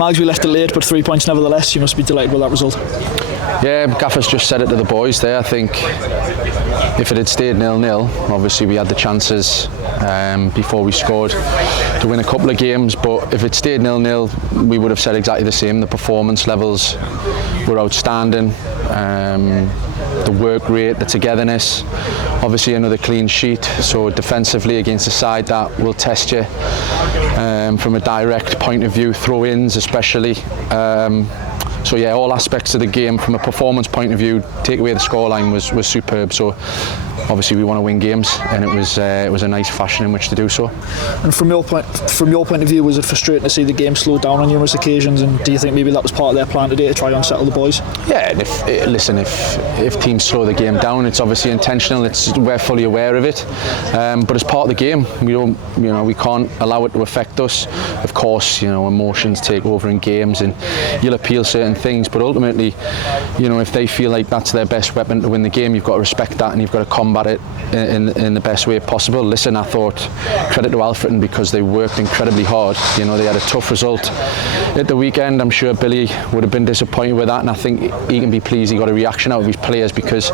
Mags, we left it late, but 3 points nevertheless. You must be delighted with that result. Yeah, Gaffer's just said it to the boys there. I think if it had stayed 0-0, obviously we had the chances before we scored to win a couple of games, but if it stayed 0-0, we would have said exactly the same. The performance levels were outstanding. The work rate, the togetherness, obviously another clean sheet, so defensively against a side that will test you from a direct point of view, throw-ins especially. So yeah, all aspects of the game from a performance point of view, take away the scoreline was superb. So obviously we want to win games, and it was a nice fashion in which to do so. And from your point of view, was it frustrating to see the game slow down on numerous occasions? And do you think maybe that was part of their plan today to try and unsettle the boys? Yeah, and if teams slow the game down, it's obviously intentional. We're fully aware of it, but as part of the game, we can't allow it to affect us. Of course, emotions take over in games, and you'll appeal certain things, but ultimately, if they feel like that's their best weapon to win the game, you've got to respect that, and you've got to combat it in the best way possible. Listen, I thought credit to Alfreton because they worked incredibly hard. They had a tough result at the weekend. I'm sure Billy would have been disappointed with that, and I think he can be pleased he got a reaction out of his players because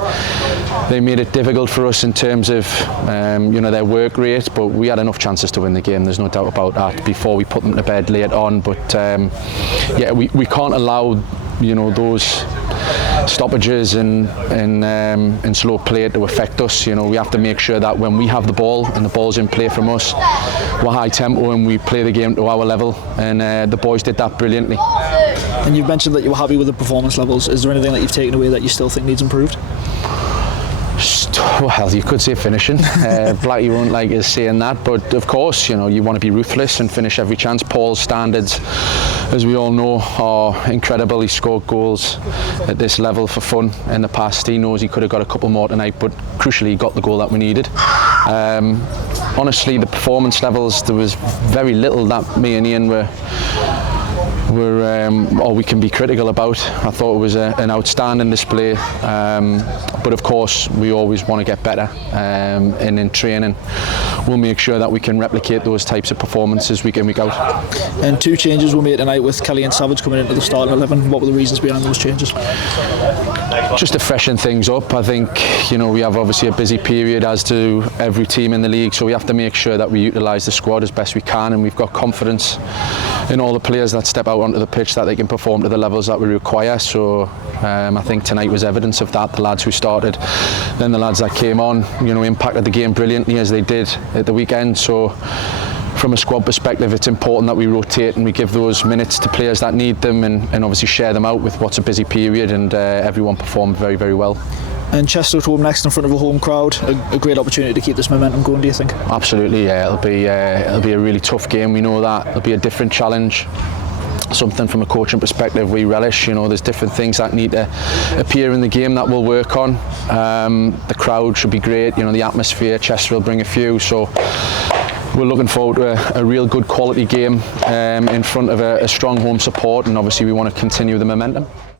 they made it difficult for us in terms of their work rate, but we had enough chances to win the game, there's no doubt about that, before we put them to bed late on. But we can't allow those stoppages and slow play to affect us. We have to make sure that when we have the ball and the ball's in play from us, we're high tempo and we play the game to our level, and the boys did that brilliantly. And you've mentioned that you were happy with the performance levels. Is there anything that you've taken away that you still think needs improved? Well, you could say finishing. Blackie won't like us saying that, but of course, you want to be ruthless and finish every chance. Paul's standards, as we all know, are incredible. He scored goals at this level for fun in the past. He knows he could have got a couple more tonight, but crucially he got the goal that we needed. Honestly, the performance levels, there was very little that me and Ian or we can be critical about. I thought it was an outstanding display, but of course we always want to get better, and in training we'll make sure that we can replicate those types of performances week in, week out. And 2 changes were made tonight with Kelly and Savage coming into the starting 11. What were the reasons behind those changes? Just to freshen things up. I think we have obviously a busy period, as do every team in the league, so we have to make sure that we utilise the squad as best we can, and we've got confidence in all the players that step out onto the pitch that they can perform to the levels that we require. So I think tonight was evidence of that. The lads who started, then the lads that came on, impacted the game brilliantly as they did at the weekend. So from a squad perspective, it's important that we rotate and we give those minutes to players that need them, and obviously share them out with what's a busy period, and everyone performed very, very well. And Chester at home next in front of a home crowd, a great opportunity to keep this momentum going, do you think? Absolutely, yeah. It'll be a really tough game, we know that. It'll be a different challenge. Something from a coaching perspective we relish. There's different things that need to appear in the game that we'll work on. The crowd should be great, the atmosphere, Chester will bring a few, so we're looking forward to a real good quality game in front of a strong home support, and obviously we want to continue the momentum.